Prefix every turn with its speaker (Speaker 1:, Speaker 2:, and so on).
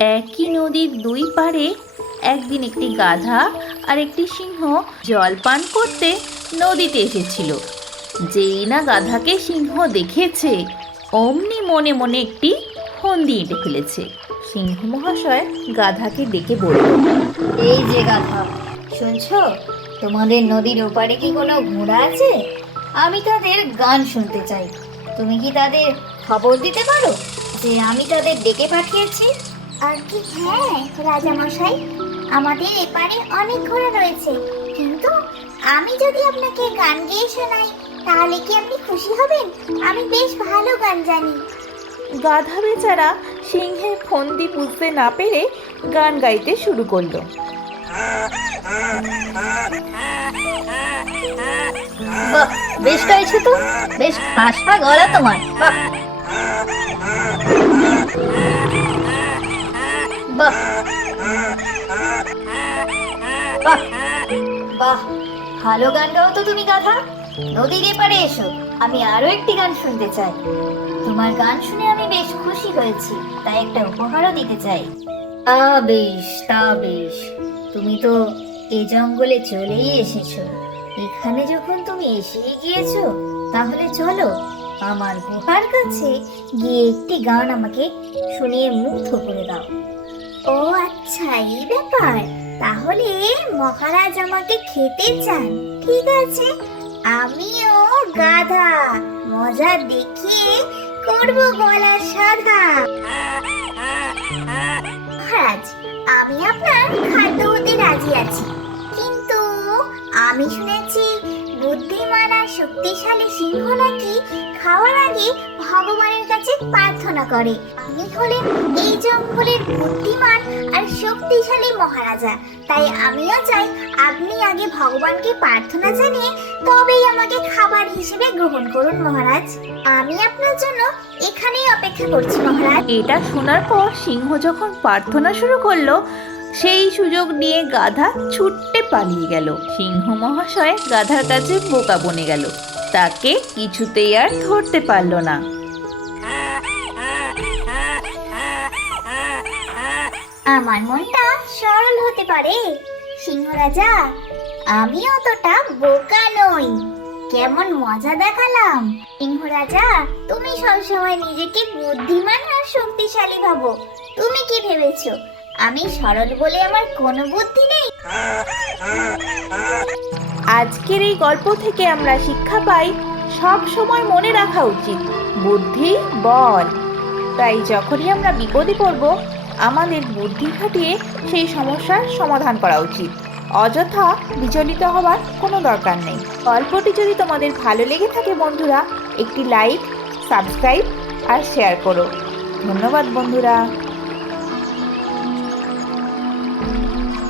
Speaker 1: একই নদীর দুই পারে একদিন একটি গাধা আর একটি সিংহ জল পান করতে নদীতে এসেছিল। যেই না গাধাকে সিংহ দেখেছে, অমনি মনে মনে একটি ফন্দি এঁটে ফেলেছে। সিংহ মহাশয় গাধাকে ডেকে বলল,
Speaker 2: এই যে গাধা, শুনছো? তোমাদের নদীর ওপারে কি কোনো ঘোড়া আছে? আমি তাদের গান শুনতে চাই। তুমি কি তাদের খবর দিতে পারো যে আমি তাদের ডেকে পাঠিয়েছি?
Speaker 3: আর কি? হ্যাঁ রাজামশাই আমাদের এপারে অনেক ঘোড়া রয়েছে। কিন্তু আমি যদি আপনাকে গান গেয়ে শোনাই তাহলে কি আপনি খুশি হবেন? আমি বেশ ভালো গান জানি।
Speaker 1: গাধা বেচারা সিংহের ফন্দি বুঝতে না পেরে গান গাইতে শুরু করল।
Speaker 2: বাহ বেশ গাইছো তো। বেশ হাসা গলা তোমার। বাহ। বাহ, ভালো গান গাও তো তুমি, গাধা। নদীর এপারে এসো, আমি আরও একটি গান শুনতে চাই। তোমার গান শুনে আমি বেশ খুশি হয়েছি, তাই একটা উপহারও দিতে চাই। তা বেশ তা বেশ তুমি তো এ জঙ্গলে চলেই এসেছ। এখানে যখন তুমি এসেই গিয়েছো, তাহলে চলো আমার গুহার কাছে গিয়ে একটি গান আমাকে শুনিয়ে মুগ্ধ করে দাও।
Speaker 3: ও আচ্ছা এই ব্যাপার। তাহলে মহারাজ আমাকে খেতে চান, ঠিক আছে? আমিও গাধা, মজা দেখিয়ে করব গলার সাধা। মহারাজ, আমি আপনার খাদ্য হতে রাজি আছি, কিন্তু আমি শক্তিশালী সিংহ নাকি খাওয়ার আগে ভগবানের কাছে প্রার্থনা করে? আপনি হলেন এই জঙ্গলের বুদ্ধিমান আর শক্তিশালী মহারাজা। তাই আমিও চাই আপনি আগে ভগবানকে প্রার্থনা জানিয়ে তবেই আমাকে খাবার হিসেবে গ্রহণ করুন, মহারাজ। আমি আপনার জন্য এখানেই অপেক্ষা করছি, মহারাজ।
Speaker 1: এটা শোনার পর সিংহ যখন প্রার্থনা শুরু করল সেই সুযোগ নিয়ে গাধা ছুটতে পালিয়ে গেল। সিংহ মহাশয় গাধার কাছে বোকা বনে গেল। তাকে কিছুতেই আর ধরতে পারল না।
Speaker 3: আমার মনটা সরল হতে পারে। সিংহ রাজা, আমি অতটা বোকা নই। কেমন মজা দেখালাম। সিংহ রাজা, তুমি সবসময় নিজেকে বুদ্ধিমান আর শক্তিশালী ভাবো। তুমি কি ভেবেছো? আমি সরল বলে আমার কোনো বুদ্ধি নেই।
Speaker 1: আজকের এই গল্প থেকে আমরা শিক্ষা পাই, সব সময় মনে রাখা উচিত, বুদ্ধি, বল। তাই যখনই আমরা বিপদে পড়ব, আমাদের বুদ্ধি খাটিয়ে সেই সমস্যার সমাধান করা উচিত। অযথা বিচলিত হওয়ার কোনো দরকার নেই। গল্পটি যদি তোমাদের ভালো লেগে থাকে বন্ধুরা, একটি লাইক, সাবস্ক্রাইব আর শেয়ার করো। ধন্যবাদ বন্ধুরা। Thank you.